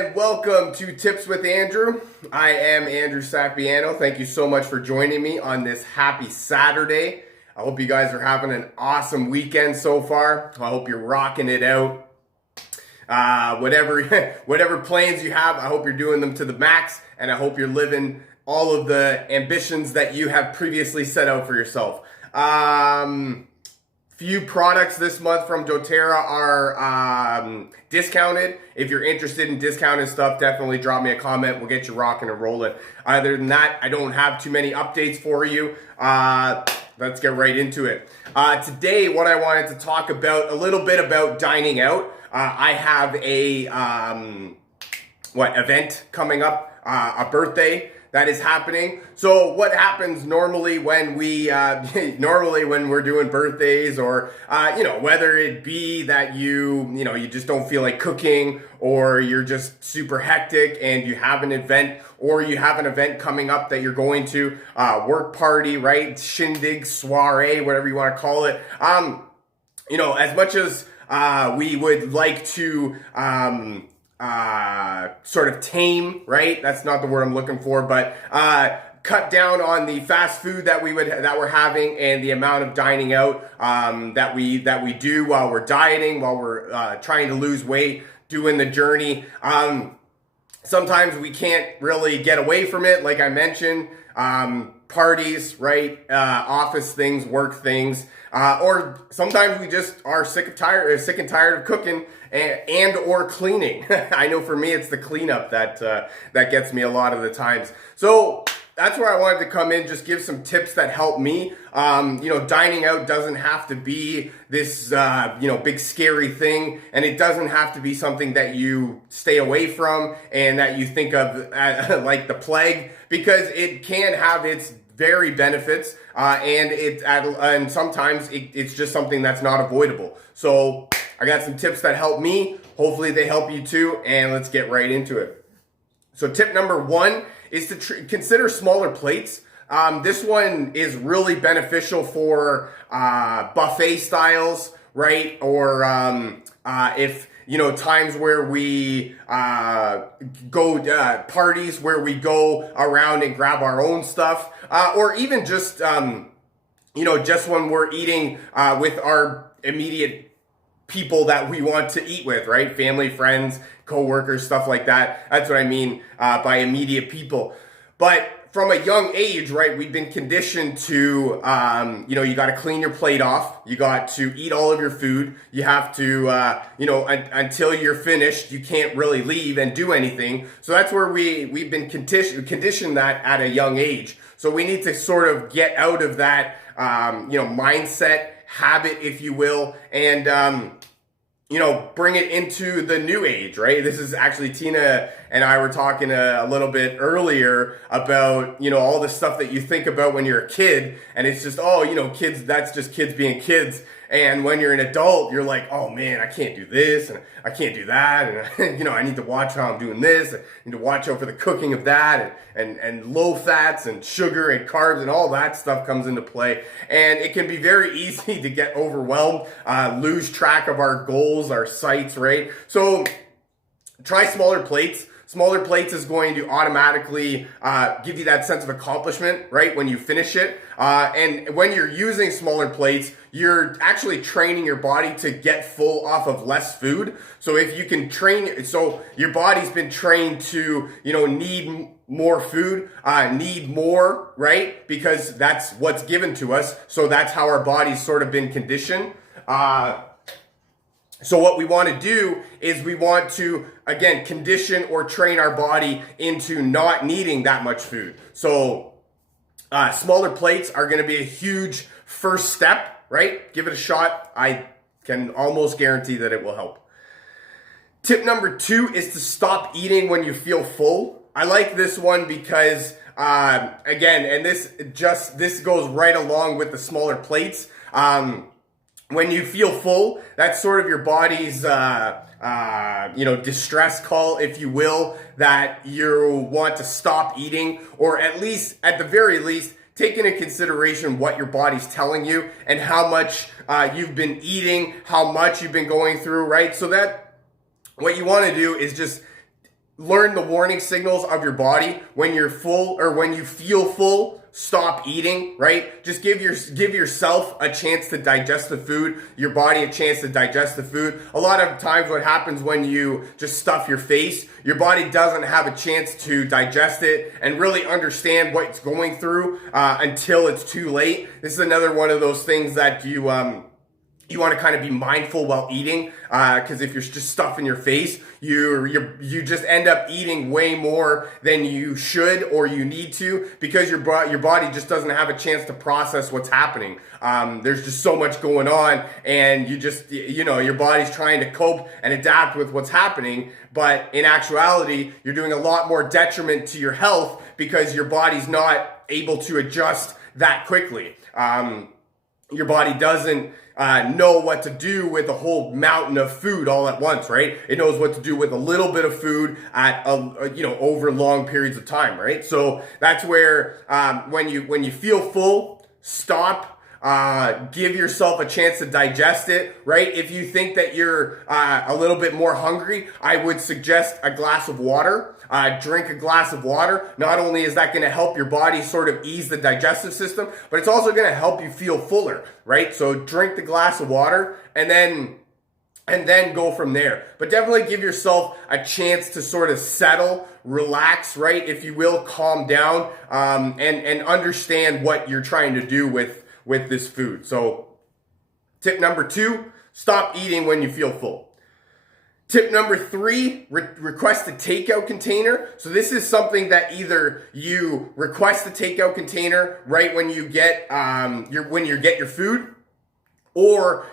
And welcome to Tips with Andrew. I am Andrew Sapiano. Thank you so much for joining me on this happy Saturday. I hope you guys are having an awesome weekend so far. I hope you're rocking it out. Whatever plans you have, I hope you're doing them to the max, and I hope you're living all of the ambitions that you have previously set out for yourself. Few products this month from doTERRA are discounted. If you're interested in discounted stuff, definitely drop me a comment. We'll get you rocking and rolling. Other than that, I don't have too many updates for you. Let's get right into it. Today, what I wanted to talk about, a little bit about dining out. I have a event coming up, a birthday that is happening. So what happens normally when we when we're doing birthdays, or whether it be that you just don't feel like cooking, or you're just super hectic and you have an event, or you have an event coming up that you're going to, work party, right? Shindig, soiree, whatever you want to call it. As much as we would like to sort of tame, right? That's not the word I'm looking for, but cut down on the fast food that we're having, and the amount of dining out that we do while we're dieting, while we're trying to lose weight, doing the journey. Sometimes we can't really get away from it, like I mentioned. Parties, right? Office things, work things, or sometimes we just are sick and tired of cooking and or cleaning. I know for me, it's the cleanup that gets me a lot of the times. So that's where I wanted to come in, just give some tips that help me. Dining out doesn't have to be this, big scary thing, and it doesn't have to be something that you stay away from and that you think of like the plague, because it can have its very benefits, and sometimes it's just something that's not avoidable. So I got some tips that help me. Hopefully they help you too, and let's get right into it. So tip number one is to consider smaller plates. This one is really beneficial for buffet styles, right? Or if times where we go parties where we go around and grab our own stuff, or even just just when we're eating with our immediate people that we want to eat with, right? Family, friends, co-workers, stuff like that. That's what I mean by immediate people. But from a young age, right, we've been conditioned to, you got to clean your plate off. You got to eat all of your food. You have to, until you're finished, you can't really leave and do anything. So that's where we've been conditioned that at a young age. So we need to sort of get out of that, mindset, habit, if you will, and, bring it into the new age, right? This is actually Tina and I were talking a little bit earlier about, all the stuff that you think about when you're a kid, and it's just, kids, that's just kids being kids. And when you're an adult, you're like, oh man, I can't do this, and I can't do that, and I need to watch how I'm doing this, I need to watch out for the cooking of that, and low fats and sugar and carbs and all that stuff comes into play. And it can be very easy to get overwhelmed, lose track of our goals, our sights, right? So try smaller plates. Smaller plates is going to automatically give you that sense of accomplishment, right, when you finish it. And when you're using smaller plates, you're actually training your body to get full off of less food. So if you can so your body's been trained to, need more food, need more, right? Because that's what's given to us. So that's how our body's sort of been conditioned. So what we want to do is we want to, again, condition or train our body into not needing that much food. So smaller plates are going to be a huge first step, right? Give it a shot. I can almost guarantee that it will help. Tip number 2 is to stop eating when you feel full. I like this one because, again, and this goes right along with the smaller plates. When you feel full, that's sort of your body's, distress call, if you will, that you want to stop eating, or at the very least, take into consideration what your body's telling you and how much you've been eating, how much you've been going through, right? So that what you want to do is just learn the warning signals of your body when you're full or when you feel full. Stop eating, right? Just give yourself a chance to digest the food, your body a chance to digest the food. A lot of times what happens when you just stuff your face, your body doesn't have a chance to digest it and really understand what it's going through until it's too late. This is another one of those things that you want to kind of be mindful while eating, because if you're just stuffing your face, you just end up eating way more than you should or you need to, because your body just doesn't have a chance to process what's happening. There's just so much going on, and your body's trying to cope and adapt with what's happening, but in actuality, you're doing a lot more detriment to your health because your body's not able to adjust that quickly. Your body doesn't know what to do with a whole mountain of food all at once, right? It knows what to do with a little bit of food at over long periods of time, right? So that's where when you feel full, stop. Give yourself a chance to digest it, right? If you think that you're a little bit more hungry, I would suggest a glass of water. Drink a glass of water. Not only is that going to help your body sort of ease the digestive system, but it's also going to help you feel fuller, right? So drink the glass of water and then go from there. But definitely give yourself a chance to sort of settle, relax, right? If you will, calm down, and understand what you're trying to do with this food. So tip number 2, stop eating when you feel full. Tip number 3, request a takeout container. So this is something that either you request a takeout container right when you get your food, or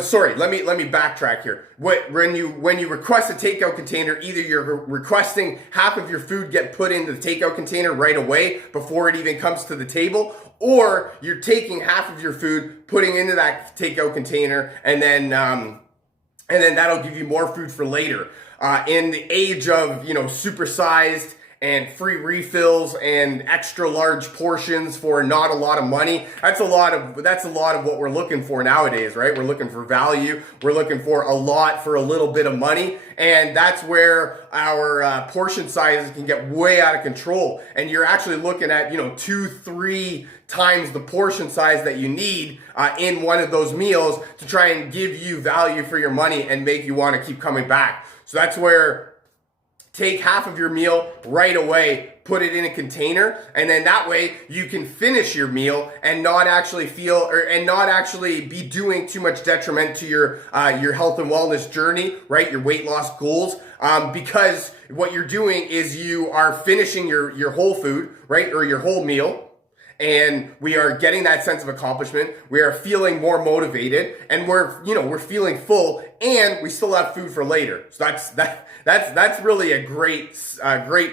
sorry, let me backtrack here. When you request a takeout container, either you're requesting half of your food get put into the takeout container right away before it even comes to the table, or you're taking half of your food, putting into that takeout container, and then that'll give you more food for later. In the age of supersized and free refills and extra large portions for not a lot of money, that's a lot of what we're looking for nowadays, right? We're looking for value. We're looking for a lot for a little bit of money, and that's where our portion sizes can get way out of control. And you're actually looking at 2-3 times the portion size that you need in one of those meals to try and give you value for your money and make you want to keep coming back. So that's where take half of your meal right away, put it in a container, and then that way you can finish your meal and not actually be doing too much detriment to your health and wellness journey, right? Your weight loss goals, because what you're doing is you are finishing your whole food, right, or your whole meal. And we are getting that sense of accomplishment. We are feeling more motivated, and we're feeling full, and we still have food for later. So that's really a great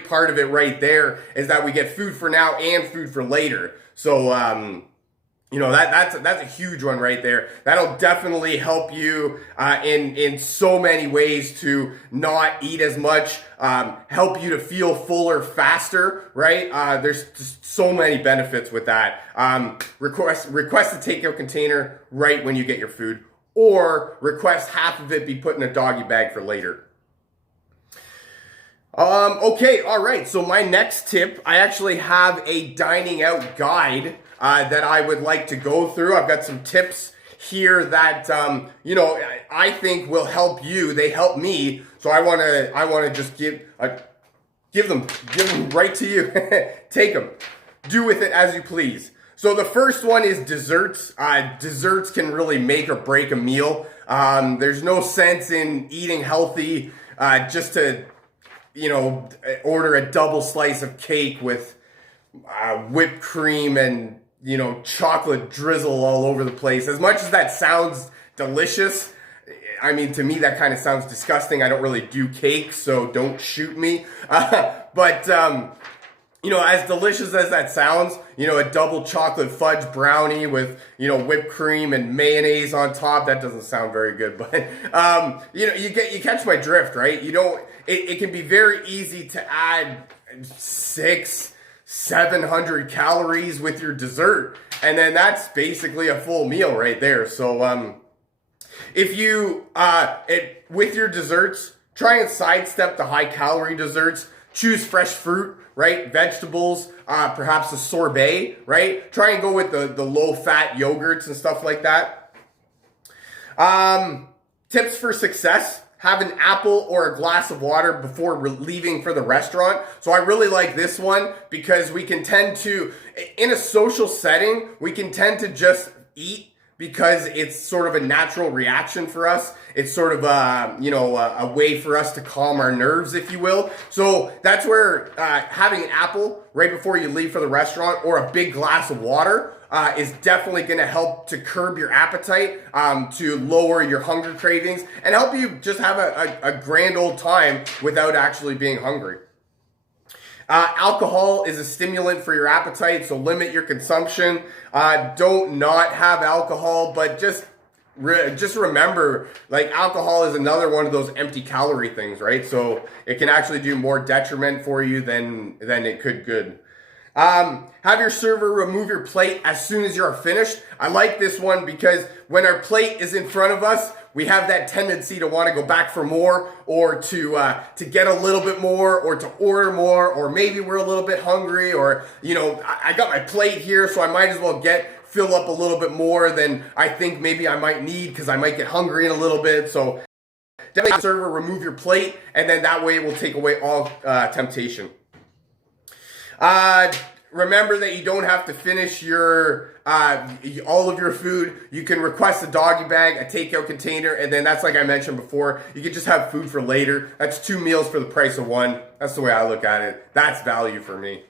part of it right there, is that we get food for now and food for later. So that's a huge one right there. That'll definitely help you in so many ways to not eat as much, help you to feel fuller faster, right? There's just so many benefits with that. Request a takeout container right when you get your food, or request half of it be put in a doggy bag for later. Okay, all right. So my next tip, I actually have a dining out guide that I would like to go through. I've got some tips here that I think will help you. They help me, so I want to just give them right to you. Take them. Do with it as you please. So the first one is desserts. Desserts can really make or break a meal. There's no sense in eating healthy just to order a double slice of cake with whipped cream and chocolate drizzle all over the place. As much as that sounds delicious, I mean, to me that kind of sounds disgusting. I don't really do cake, so don't shoot me. But as delicious as that sounds, a double chocolate fudge brownie with, whipped cream and mayonnaise on top, that doesn't sound very good. But, you catch my drift, right? It can be very easy to add 600-700 calories with your dessert. And then that's basically a full meal right there. So, If you, with your desserts, try and sidestep the high calorie desserts. Choose fresh fruit, right? Vegetables, perhaps a sorbet, right? Try and go with the low fat yogurts and stuff like that. Tips for success. Have an apple or a glass of water before leaving for the restaurant. So I really like this one because we can tend to, in a social setting, we can tend to just eat because it's sort of a natural reaction for us. It's sort of a way for us to calm our nerves, if you will. So that's where having an apple right before you leave for the restaurant or a big glass of water is definitely going to help to curb your appetite, to lower your hunger cravings, and help you just have a grand old time without actually being hungry. Alcohol is a stimulant for your appetite, so limit your consumption. Don't not have alcohol, but just remember, like, alcohol is another one of those empty calorie things, right? So it can actually do more detriment for you than it could good. Have your server remove your plate as soon as you're finished. I like this one because when our plate is in front of us, we have that tendency to want to go back for more, or to get a little bit more, or to order more, or maybe we're a little bit hungry, or, I got my plate here, so I might as well fill up a little bit more than I think maybe I might need because I might get hungry in a little bit. So definitely, server, remove your plate, and then that way it will take away all temptation. Remember that you don't have to finish your all of your food. You can request a doggy bag, a takeout container, and then that's, like I mentioned before, you can just have food for later. That's 2 meals for the price of one. That's the way I look at it. That's value for me.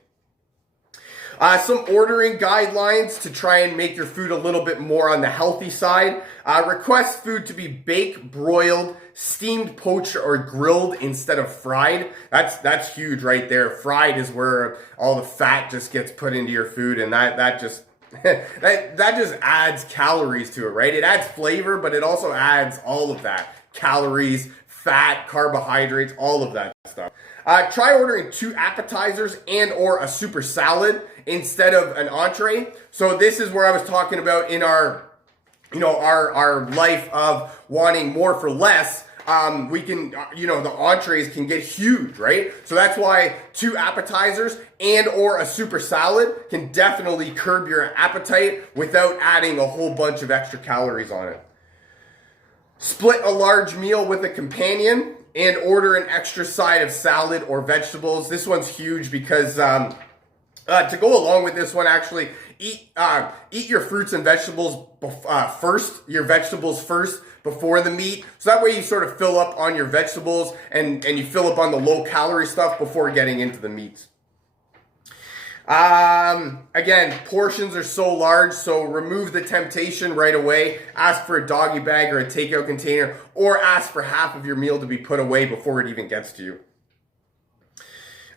Some ordering guidelines to try and make your food a little bit more on the healthy side. Request food to be baked, broiled, steamed, poached, or grilled instead of fried. That's huge right there. Fried is where all the fat just gets put into your food, and that just that just adds calories to it, right? It adds flavor, but it also adds all of that. Calories, fat, carbohydrates, all of that stuff. Try ordering 2 appetizers and or a super salad instead of an entree. So this is where I was talking about in our life of wanting more for less. We can, the entrees can get huge, right? So that's why 2 appetizers and or a super salad can definitely curb your appetite without adding a whole bunch of extra calories on it. Split a large meal with a companion and order an extra side of salad or vegetables. This one's huge because to go along with this one, actually, eat your fruits and vegetables first, your vegetables first before the meat. So that way you sort of fill up on your vegetables and you fill up on the low calorie stuff before getting into the meats. Again, portions are so large, so remove the temptation right away. Ask for a doggy bag or a takeout container, or ask for half of your meal to be put away before it even gets to you.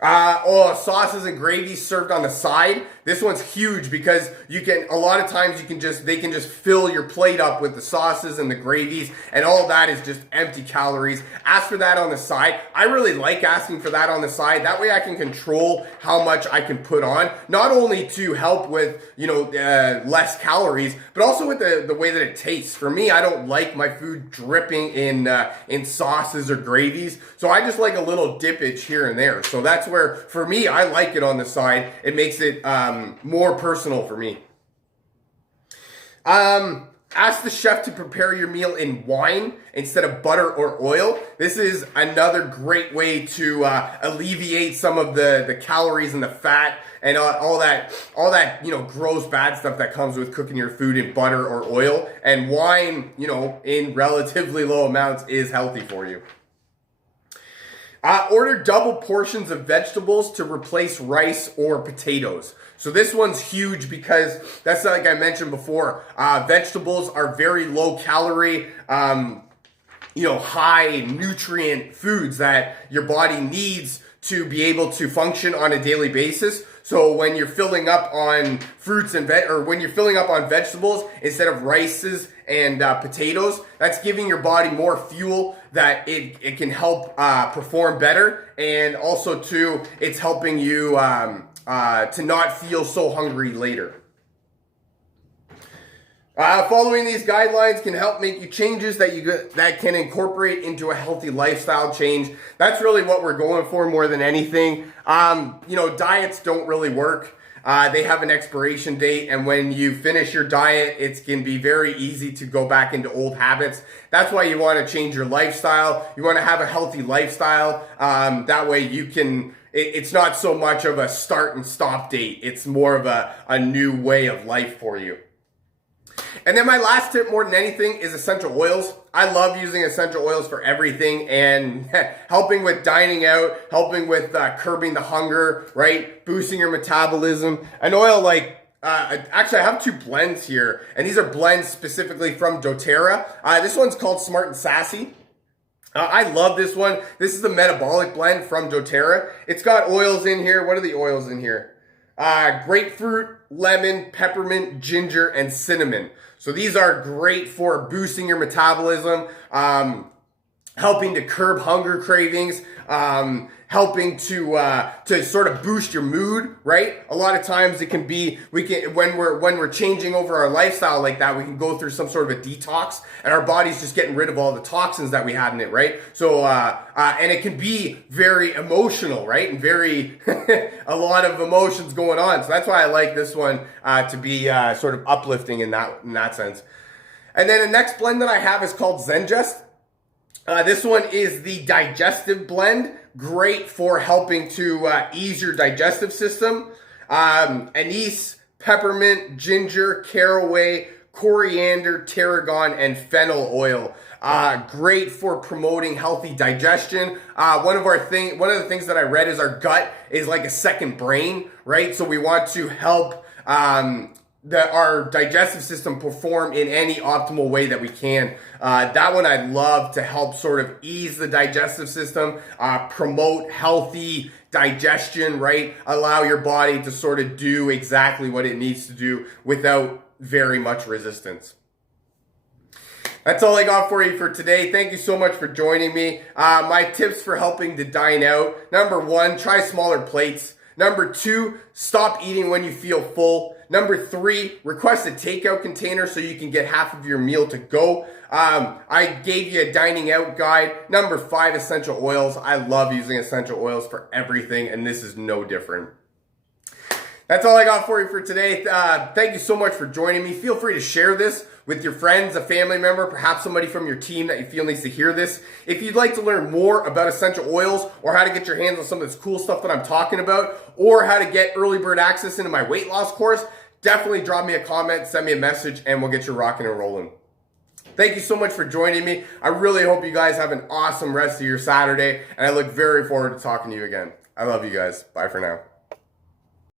Sauces and gravies served on the side. This one's huge because a lot of times they can just fill your plate up with the sauces and the gravies, and all that is just empty calories. Ask for that on the side. I really like asking for that on the side. That way I can control how much I can put on, not only to help with, less calories, but also with the way that it tastes. For me, I don't like my food dripping in sauces or gravies, so I just like a little dippage here and there. So that's where, for me, I like it on the side. It makes it more personal for me. Ask the chef to prepare your meal in wine instead of butter or oil. This is another great way to alleviate some of the calories and the fat and all that gross bad stuff that comes with cooking your food in butter or oil. And wine, in relatively low amounts is healthy for you. Order double portions of vegetables to replace rice or potatoes. So this one's huge because that's, like I mentioned before, vegetables are very low calorie, high nutrient foods that your body needs to be able to function on a daily basis. So when you're filling up on fruits and when you're filling up on vegetables instead of rices and potatoes, that's giving your body more fuel that it can help perform better, and also too, it's helping you to not feel so hungry later. Following these guidelines can help make you changes that can incorporate into a healthy lifestyle change. That's really what we're going for more than anything. Diets don't really work. They have an expiration date, and when you finish your diet, it can be very easy to go back into old habits. That's why you want to change your lifestyle. You want to have a healthy lifestyle. That way you can, it's not so much of a start and stop date. It's more of a new way of life for you. And then my last tip more than anything is essential oils. I love using essential oils for everything and helping with dining out, helping with curbing the hunger, right? Boosting your metabolism. An oil like, actually I have two blends here, and these are blends specifically from doTERRA. This one's called Smart and Sassy. I love this one. This is the metabolic blend from doTERRA. It's got oils in here. What are the oils in here? Grapefruit, lemon, peppermint, ginger, and cinnamon. So these are great for boosting your metabolism, helping to curb hunger cravings, helping to sort of boost your mood, right? A lot of times it can be, when we're changing over our lifestyle like that, we can go through some sort of a detox, and our body's just getting rid of all the toxins that we had in it, right? So, and it can be very emotional, right? And very, a lot of emotions going on. So that's why I like this one, to be, sort of uplifting in that sense. And then the next blend that I have is called Zengest. This one is the digestive blend, great for helping to ease your digestive system. Anise, peppermint, ginger, caraway, coriander, tarragon, and fennel oil. Great for promoting healthy digestion. One of the things that I read is our gut is like a second brain, right? So we want to help our digestive system perform in any optimal way that we can. That one I love to help sort of ease the digestive system, promote healthy digestion, right? Allow your body to sort of do exactly what it needs to do without very much resistance. That's all I got for you for today. Thank you so much for joining me. My tips for helping to dine out. Number 1, try smaller plates. Number 2, stop eating when you feel full. Number 3, request a takeout container so you can get half of your meal to go. I gave you a dining out guide. Number 5, essential oils. I love using essential oils for everything, and this is no different. That's all I got for you for today. Thank you so much for joining me. Feel free to share this with your friends, a family member, perhaps somebody from your team that you feel needs to hear this. If you'd like to learn more about essential oils or how to get your hands on some of this cool stuff that I'm talking about, or how to get early bird access into my weight loss course, definitely drop me a comment, send me a message, and we'll get you rocking and rolling. Thank you so much for joining me. I really hope you guys have an awesome rest of your Saturday, and I look very forward to talking to you again. I love you guys. Bye for now.